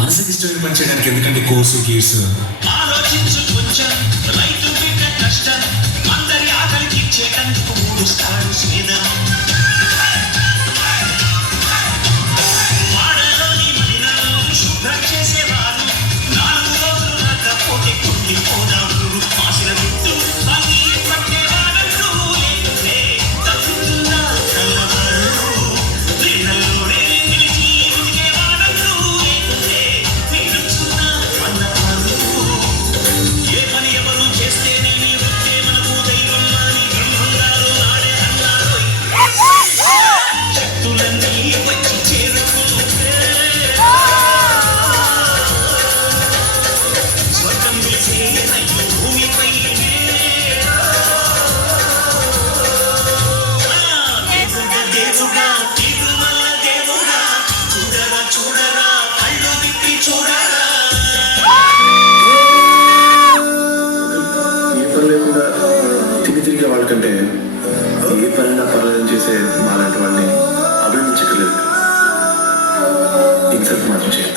మనసుకి ఇష్టమైన పని చేయడానికి ఎందుకంటే కోర్సు గీర్సు. ఆలోచించు కొంచెం, రైతు బిడ్డ కష్టం, అందరి ఆకలికి ఇచ్చేటందుకు ఊడుస్తాడు స్వేదం. వాడలోని మలినాలను శుభ్రం చేసేవారు, 4 రోజులు రాకపోతే కుండిపోదాడు. మాసిన గుట్టు అన్ని పట్టేవాడంటూ లేకుంటే తప్పుతుందా కళ్ళవారు, నీళ్ళలోనే నిలిచి ఉతికేవాడంటూ లేకుంటే నీడుచున్నా అన్నవారు. ఏ పని ఎవరు చేస్తేనే నీ వృత్తే మనకు దైవం అని బ్రహ్మంగారు నాడే అన్నారు. శక్తులన్నీ వచ్చి చేరుకుంటే స్వర్గం వెలిసేనయ్యో భూమిపైనే. దేవుడా తిరుమల దేవుడా, చూడరా చూడరా కళ్ళు తిప్పి చూడరా. ఏ పని లేకుండా తిరిగే వాళ్ళకంటే ఏ పనైనా పర్వాలేదని చేసే మాలాంటి వాడిని అభినందించగలేదు. ఇన్సల్ట్ మాత్రం చేయాలి.